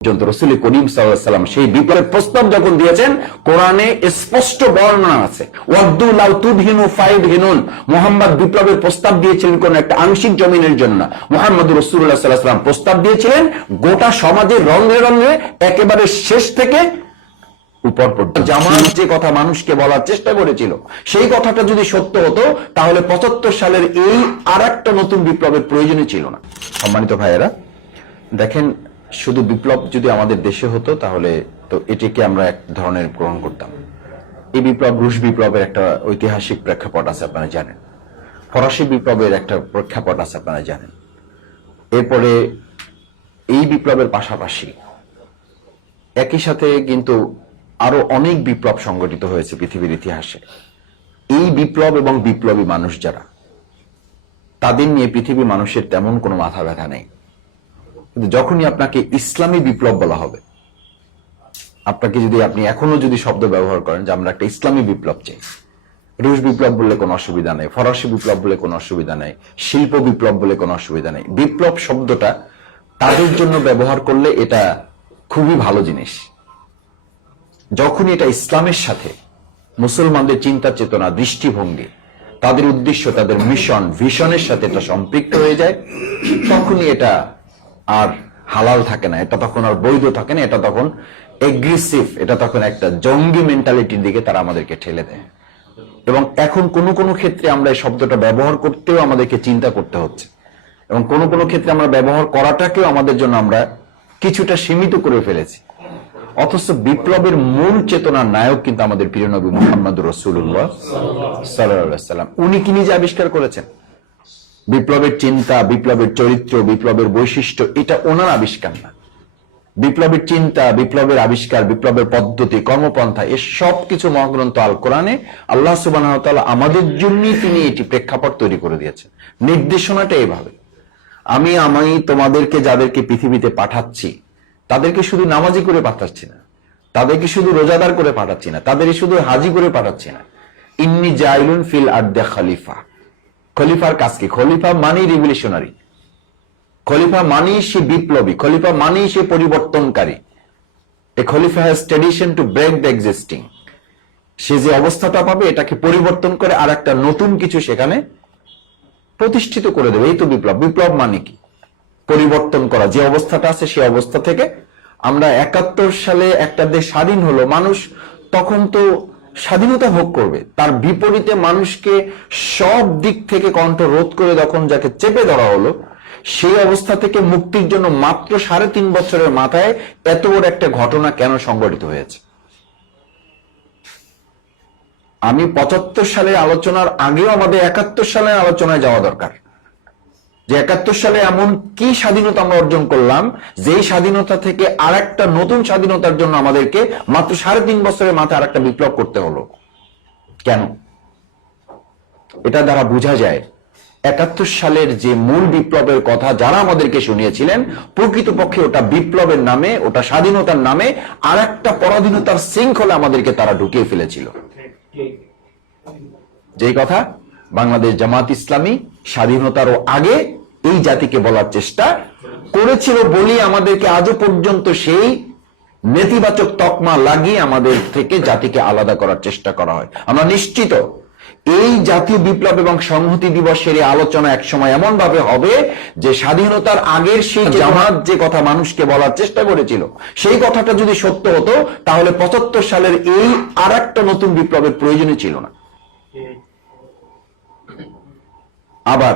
রাসূল করিম সাল্লাল্লাহু আলাইহি ওয়াসাল্লাম সেই বিপ্লবের প্রস্তাব যখন দিয়েছেন, কোরআনে স্পষ্ট বর্ণনা আছে, ওয়াদ্দু লাউ তুদহিনু ফায়ুদহিনুন। মুহাম্মদ বিপ্লবের প্রস্তাব দিয়েছিলেন কোন একটা আংশিক জমিনের জন্য। মুহাম্মদ রাসূলুল্লাহ সাল্লাল্লাহু আলাইহি ওয়াসাল্লাম প্রস্তাব দিয়েছিলেন গোটা সমাজের রঙে রঙে একেবারে শেষ থেকে উপর পর্যন্ত। জামাত যে কথা মানুষকে বলার চেষ্টা করেছিল, সেই কথাটা যদি সত্য হতো তাহলে ৭৫ সালের এই আরেকটা নতুন বিপ্লবের প্রয়োজনই ছিল না। সম্মানিত ভাইয়েরা, দেখেন, শুধু বিপ্লব যদি আমাদের দেশে হতো তাহলে তো এটিকে আমরা এক ধরনের গ্রহণ করতাম। এই বিপ্লব রুশ বিপ্লবের একটা ঐতিহাসিক প্রেক্ষাপট আছে, আপনারা জানেন। ফরাসি বিপ্লবের একটা প্রেক্ষাপট আছে, আপনারা জানেন। এরপরে এই বিপ্লবের পাশাপাশি একই সাথে কিন্তু আরো অনেক বিপ্লব সংগঠিত হয়েছে পৃথিবীর ইতিহাসে। এই বিপ্লব এবং বিপ্লবী মানুষ যারা, তাদের নিয়ে পৃথিবীর মানুষের তেমন কোনো মাথা ব্যথা নেই। কিন্তু যখনই আপনাকে ইসলামী বিপ্লব বলা হবে, আপনাকে যদি আপনি এখনো যদি শব্দ ব্যবহার করেন যে আমরা একটা ইসলামী বিপ্লব চাই, রুশ বিপ্লব বললে কোনো অসুবিধা নেই, ফরাসি বিপ্লব বলে কোনো অসুবিধা নেই, শিল্প বিপ্লব বলে কোনো অসুবিধা নেই। বিপ্লব শব্দটা তাদের জন্য ব্যবহার করলে এটা খুবই ভালো জিনিস। যখনই এটা ইসলামের সাথে, মুসলমানদের চিন্তা চেতনা, দৃষ্টিভঙ্গি, তাদের উদ্দেশ্য, তাদের মিশন, ভিশনের সাথে এটা সম্পৃক্ত হয়ে যায়, তখনই এটা আর হালাল থাকে না, এটা তখন আর বৈধ থাকে না, এটা তখন এগ্রেসিভ, এটা তখন একটা জঙ্গি মেন্টালিটির দিকে তারা আমাদেরকে ঠেলে দেয়। এবং এখন কোন কোন ক্ষেত্রে আমরা এই শব্দটা ব্যবহার করতেও আমাদেরকে চিন্তা করতে হচ্ছে, এবং কোন কোন ক্ষেত্রে আমরা ব্যবহার করাটাকেও আমাদের জন্য আমরা কিছুটা সীমিত করে ফেলেছি। অথচ বিপ্লবের মূল চেতনার নায়ক কিন্তু আমাদের প্রিয় নবী মুহাম্মদ রাসূলুল্লাহ সাল্লাল্লাহু আলাইহি ওয়াসাল্লাম। উনি কি নিজে আবিষ্কার করেছেন? বিপ্লবের চিন্তা, বিপ্লবের চরিত্র, বিপ্লবের বৈশিষ্ট্য, এটা ওনার আবিষ্কার না। বিপ্লবের চিন্তা, বিপ্লবের আবিষ্কার, বিপ্লবের পদ্ধতি, কর্মপন্থা, এ সব কিছু মহাগ্রন্থ আল কোরআনে আল্লাহ সুবহানাহু ওয়া তাআলা আমাদের জন্যই তিনি এটি প্রেক্ষাপট তৈরি করে দিয়েছেন। নির্দেশনাটা এভাবে, আমি তোমাদেরকে যাদেরকে পৃথিবীতে পাঠাচ্ছি, তাদেরকে শুধু নামাজি করে পাঠাচ্ছি না, তাদেরকে শুধু রোজাদার করে পাঠাচ্ছি না, তাদেরকে শুধু হাজি করে পাঠাচ্ছি না। ইন্নী জাইলুন ফিল আরদি খলিফা। খলিফার কাজ কি? খলিফা মানেই রিভলিউশনারি, খলিফা মানেই সে বিপ্লবী, খলিফা মানেই সে পরিবর্তনকারী। এ খলিফা has tradition to break the existing. সে যে অবস্থাটা পাবে এটাকে পরিবর্তন করে আর একটা নতুন কিছু সেখানে প্রতিষ্ঠিত করে দেবে। এই তো বিপ্লব। বিপ্লব মানে কি? পরিবর্তন করা। যে অবস্থাটা আছে সেই অবস্থা থেকে, আমরা ৭১ সালে একটা দেশ স্বাধীন হলো, মানুষ তখন তো স্বাধীনতা ভোগ করবে, তার বিপরীতে মানুষকে সব দিক থেকে কণ্ঠ রোধ করে যখন যাকে চেপে ধরা হলো, সেই অবস্থা থেকে মুক্তির জন্য মাত্র ৩.৫ বছরের মাথায় এত বড় একটা ঘটনা কেন সংঘটিত হয়েছে? আমি ৭৫ সালের আলোচনার আগেও আমাদের ৭১ সালের আলোচনায় যাওয়া দরকার, যে ৭১ সালে এমন কি স্বাধীনতা আমরা অর্জন করলাম, যেই স্বাধীনতা থেকে আরেকটা নতুন স্বাধীনতার জন্য আমাদেরকে মাত্র ৩.৫ বছরের মাথায় আরেকটা বিপ্লব করতে হলো কেন? এটা দ্বারা বোঝা যায় ৭১ সালের যে মূল বিপ্লবের কথা যারা আমাদেরকে শুনিয়েছিলেন, প্রকৃতপক্ষে ওটা বিপ্লবের নামে, ওটা স্বাধীনতার নামে আর একটা পরাধীনতার শৃঙ্খলা আমাদেরকে তারা ঢুকিয়ে ফেলেছিল। যেই কথা বাংলাদেশ জামাত ইসলামী স্বাধীনতারও আগে এই জাতিকে বলার চেষ্টা করেছিল বলেই আমাদেরকে আজও পর্যন্ত সেই নেতিবাচক তকমা লাগিয়ে আমাদের থেকে জাতিকে আলাদা করার চেষ্টা করা হয়। আমরা নিশ্চিত এই জাতীয় বিপ্লব এবং সংহতি দিবসের আলোচনা একসময় এমন ভাবে হবে যে স্বাধীনতার আগের সেই জামাত যে কথা মানুষকে বলার চেষ্টা করেছিল, সেই কথাটা যদি সত্য হতো তাহলে ৭৫ সালের এই আরেকটা নতুন বিপ্লবের প্রয়োজনই ছিল না। আবার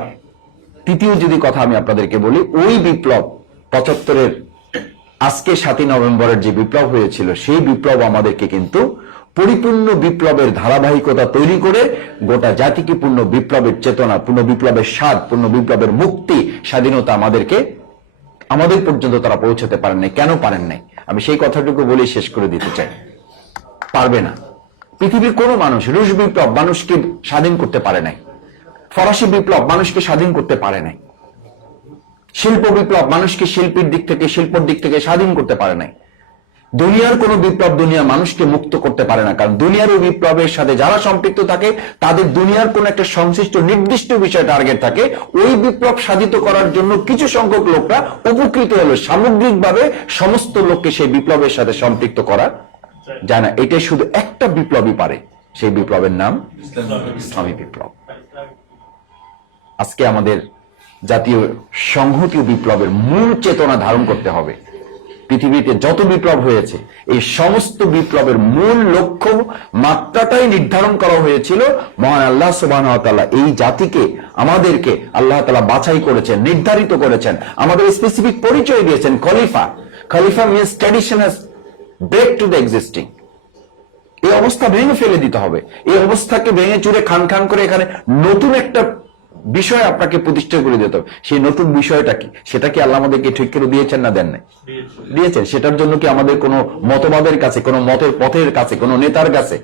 তৃতীয় যদি কথা আমি আপনাদেরকে বলি, ওই বিপ্লব ৭৫-এর আজকে ৭ই নভেম্বরের যে বিপ্লব হয়েছিল, সেই বিপ্লব আমাদেরকে কিন্তু পরিপূর্ণ বিপ্লবের ধারাবাহিকতা তৈরি করে গোটা জাতিকে পূর্ণ বিপ্লবের চেতনা, পূর্ণ বিপ্লবের স্বাদ, পূর্ণ বিপ্লবের মুক্তি, স্বাধীনতা আমাদের পর্যন্ত তারা পৌঁছাতে পারেন নাই। কেন পারেন নাই? আমি সেই কথাটুকু বলে শেষ করে দিতে চাই। পারবে না। পৃথিবীর কোনো মানুষ, রুশ বিপ্লব মানুষকে স্বাধীন করতে পারে নাই, ফরাসি বিপ্লব মানুষকে স্বাধীন করতে পারে নাই, শিল্প বিপ্লব মানুষকে শিল্পের দিক থেকে, শিল্পের দিক থেকে স্বাধীন করতে পারে নাই। দুনিয়ার কোন বিপ্লব দুনিয়ার মানুষকে মুক্ত করতে পারে না, কারণ দুনিয়ার ওই বিপ্লবের সাথে যারা সম্পৃক্ত থাকে তাদের দুনিয়ার কোন একটা সংশ্লিষ্ট নির্দিষ্ট বিষয় টার্গেট থাকে। ওই বিপ্লব সাধিত করার জন্য কিছু সংখ্যক লোকরা উপকৃত হলো, সামগ্রিকভাবে সমস্ত লোককে সেই বিপ্লবের সাথে সম্পৃক্ত করা যায় না। এটাই শুধু একটা বিপ্লবই পারে, সেই বিপ্লবের নাম ইসলামী বিপ্লব। আজকে আমাদের জাতীয় সংহতি বিপ্লবের মূল চেতনা ধারণ করতে হবে। পৃথিবীতে যত বিপ্লব হয়েছে এই সমস্ত বিপ্লবের মূল লক্ষ্য মাত্রাটাই নির্ধারণ করা হয়েছিল। মহান আল্লাহ সুবহানাহু ওয়া তাআলা এই জাতিকে আমাদেরকে আল্লাহ তাআলা বাছাই করেছেন, নির্ধারিত করেছেন, আমাদের স্পেসিফিক পরিচয় দিয়েছেন খলিফা। খলিফা means tradition has break to the existing. এই অবস্থা ভেঙে ফেলে দিতে হবে। এই অবস্থাকে ভেঙে চুরে খান খান করে এখানে নতুন একটা বিষয় আপনাকে প্রতিষ্ঠা করে দিতে হবে। সেই নতুন বিষয়টা কি, সেটা কি আল্লাহ আমাদেরকে ঠিক করে দিয়েছেন না দেন নাই? দিয়েছেন। সেটার জন্য কি আমাদের কোনো মতবাদের কাছে, কোনো মতের পথের কাছে, কোনো নেতার কাছে,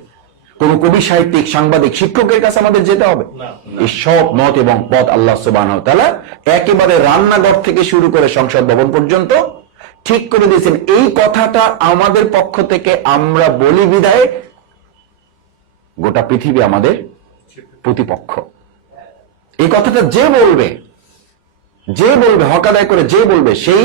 কোন কবি, সাহিত্যিক, সাংবাদিক, শিক্ষকের কাছে আমাদের যেতে হবে? এই সব মত এবং পথ আল্লাহ সুবহানাহু ওয়া তাআলা একেবারে রান্নাঘর থেকে শুরু করে সংসদ ভবন পর্যন্ত ঠিক করে দিয়েছেন। এই কথাটা আমাদের পক্ষ থেকে আমরা বলি বিধায় গোটা পৃথিবী আমাদের প্রতিপক্ষ। এই কথাটা যে বলবে হক আদায় করে যে বলবে, সেই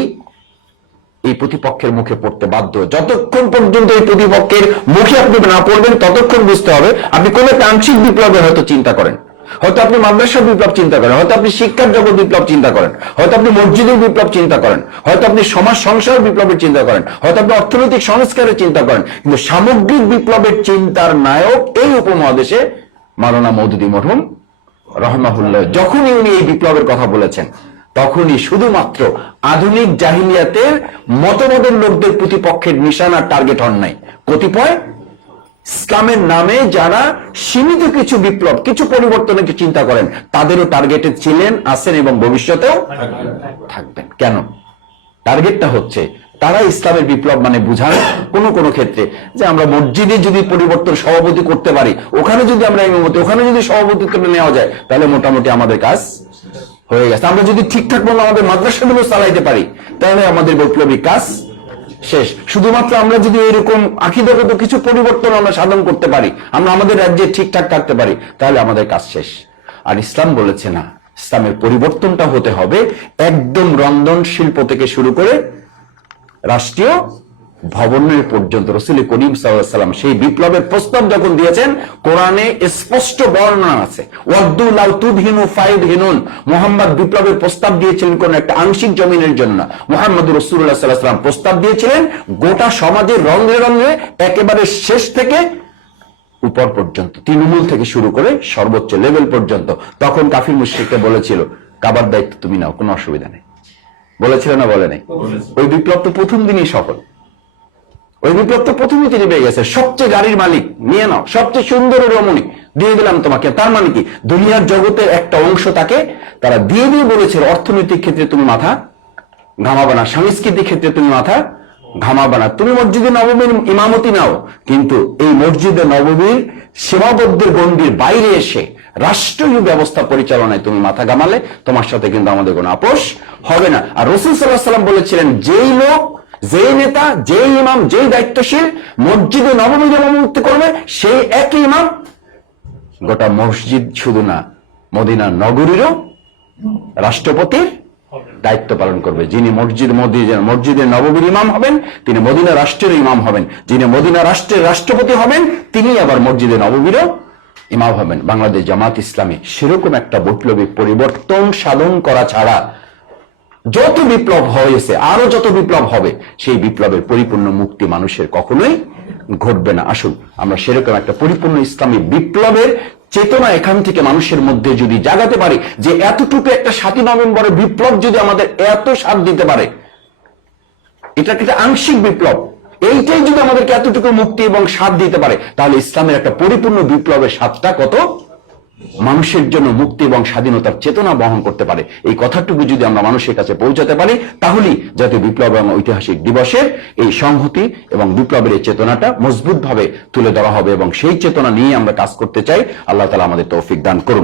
এই প্রতিপক্ষের মুখে পড়তে বাধ্য। যতক্ষণ পর্যন্ত এই প্রতিপক্ষের মুখে আপনি না পড়বেন ততক্ষণ বুঝতে হবে আপনি কোন একটা আংশিক বিপ্লবের হয়তো চিন্তা করেন, হয়তো আপনি মাদ্রাসা বিপ্লব চিন্তা করেন, হয়তো আপনি শিক্ষার জগৎ বিপ্লব চিন্তা করেন, হয়তো আপনি মসজিদের বিপ্লব চিন্তা করেন, হয়তো আপনি সমাজ সংস্কার বিপ্লবের চিন্তা করেন, হয়তো আপনি অর্থনৈতিক সংস্কারের চিন্তা করেন, কিন্তু সামগ্রিক বিপ্লবের চিন্তার নায়ক এই উপমহাদেশে মাওলানা মওদুদী মরহুম রাহিমাহুল্লাহ। যখনই উনি এই বিপ্লবের কথা বলেছেন তখনই শুধুমাত্র আধুনিক জাহিলিয়াতের মতবাদের লোকদের প্রতিপক্ষের নিশানা টার্গেট হন নাই। কতিপয় ইসলামের নামে যারা সীমিত কিছু বিপ্লব, কিছু পরিবর্তনের চিন্তা করেন তাদেরও টার্গেটে ছিলেন, আছেন এবং ভবিষ্যতেও থাকবেন। কেন? টার্গেটটা হচ্ছে তারা ইসলামের বিপ্লব মানে বুঝান কোন কোন ক্ষেত্রে যে আমরা মসজিদে যদি পরিবর্তন সভাপতি করতে পারি, ওখানে যদি আমরা ইমামতি, ওখানে যদি সভাপতিত্ব নেওয়া যায় তাহলে মোটামুটি আমাদের কাজ হয়ে গেছে। আমরা যদি ঠিকঠাক মতো আমাদের মাদ্রাসাগুলো চালাইতে পারি তাহলে আমাদের বৈপ্লবিক কাজ শেষ। শুধুমাত্র আমরা যদি এরকম আকীদাগত কিছু পরিবর্তন আমরা সাধন করতে পারি, আমরা আমাদের রাজ্যে ঠিকঠাক থাকতে পারি, তাহলে আমাদের কাজ শেষ। আর ইসলাম বলেছে না, ইসলামের পরিবর্তনটা হতে হবে একদম রন্ধন শিল্প থেকে শুরু করে রাষ্ট্রীয় ভবনের পর্যন্ত। রাসূল করিম সাল্লাল্লাহু আলাইহি ওয়াসাল্লাম সেই বিপ্লবের প্রস্তাব যখন দিয়েছেন, কোরআনে স্পষ্ট বর্ণনা আছে, ওয়াদ্দু লাউ তুদহিনু ফায়ুদহিনুন। মুহাম্মদ বিপ্লবের প্রস্তাব দিয়েছিলেন কোন একটা আংশিক জমিনের জন্য। মুহাম্মদুর রাসূলুল্লাহ সাল্লাল্লাহু আলাইহি ওয়াসাল্লাম প্রস্তাব দিয়েছিলেন গোটা সমাজের রঙে রঙে একেবারে শেষ থেকে উপর পর্যন্ত, তৃণমূল থেকে শুরু করে সর্বোচ্চ লেভেল পর্যন্ত। তখন কাফির মুশরিকরা বলেছিল কাবার দায়িত্ব তুমি নাও, কোনো অসুবিধা নেই। বলেছিল না বলে নাই? ওই বিপ্লব তো প্রথম দিনই সফল। ওই বিপ্লব তো প্রথমে তিনি পেয়ে গেছে, সবচেয়ে গাড়ির মালিক নিয়ে নাও, সবচেয়ে সুন্দর রমণী দিয়ে দিলাম তোমাকে। তার মানে কি দুনিয়ার জগতের একটা অংশ তাকে তারা দিয়ে দিয়ে বলেছিল অর্থনৈতিক ক্ষেত্রে তুমি মাথা ঘামাবে না, সাংস্কৃতিক ক্ষেত্রে তুমি মাথা ঘামাবে না, তুমি মসজিদে নববীর ইমামতি নাও, কিন্তু এই মসজিদে নববীর সীমাবদ্ধ গণ্ডির বাইরে এসে রাষ্ট্রীয় ব্যবস্থা পরিচালনায় তুমি মাথা ঘামালে তোমার সাথে কিন্তু আমাদের কোনো আপোষ হবে না। আর রাসূল সাল্লাল্লাহু আলাইহি ওয়াসাল্লাম বলেছিলেন যেই লোক, যেই নেতা, যেই ইমাম, যেই দায়িত্বশীল মসজিদে নববীর ইমামতি করবে, সেই একই ইমাম গোটা মসজিদ শুধু না মদিনার নগরীরও রাষ্ট্রপতির দায়িত্ব পালন করবে। যিনি মসজিদের নববীর ইমাম হবেন তিনি মদিনা রাষ্ট্রের ইমাম হবেন, যিনি মদিনা রাষ্ট্রের রাষ্ট্রপতি হবেন তিনি আবার মসজিদে নববীরও ইমাম হবেন। বাংলাদেশ জামাত ইসলামী সেরকম একটা বৈপ্লবিক পরিবর্তন সাধন করা ছাড়া যত বিপ্লব হয়েছে, আরো যত বিপ্লব হবে, সেই বিপ্লবের পরিপূর্ণ মুক্তি মানুষের কখনোই ঘটবে না। আসুন আমরা সেরকম একটা পরিপূর্ণ ইসলামী বিপ্লবের চেতনা এখান থেকে মানুষের মধ্যে যদি জাগাতে পারি, যে এতটুকু একটা 7 নভেম্বরের বিপ্লব যদি আমাদের এত সাথ দিতে পারে, এটা একটা আংশিক বিপ্লব, এইটাই যদি আমাদেরকে এতটুকু মুক্তি এবং সাথ দিতে পারে, তাহলে ইসলামের একটা পরিপূর্ণ বিপ্লবের স্বাদটা কত মানুষের জন্য মুক্তি এবং স্বাধীনতার চেতনা বহন করতে পারে। এই কথাটুকু যদি আমরা মানুষের কাছে পৌঁছাতে পারি, তাহলেই জাতীয় বিপ্লব এবং ঐতিহাসিক দিবসের এই সংহতি এবং বিপ্লবের এই চেতনাটা মজবুত ভাবে তুলে ধরা হবে এবং সেই চেতনা নিয়ে আমরা কাজ করতে চাই। আল্লাহ তাআলা আমাদের তৌফিক দান করুন।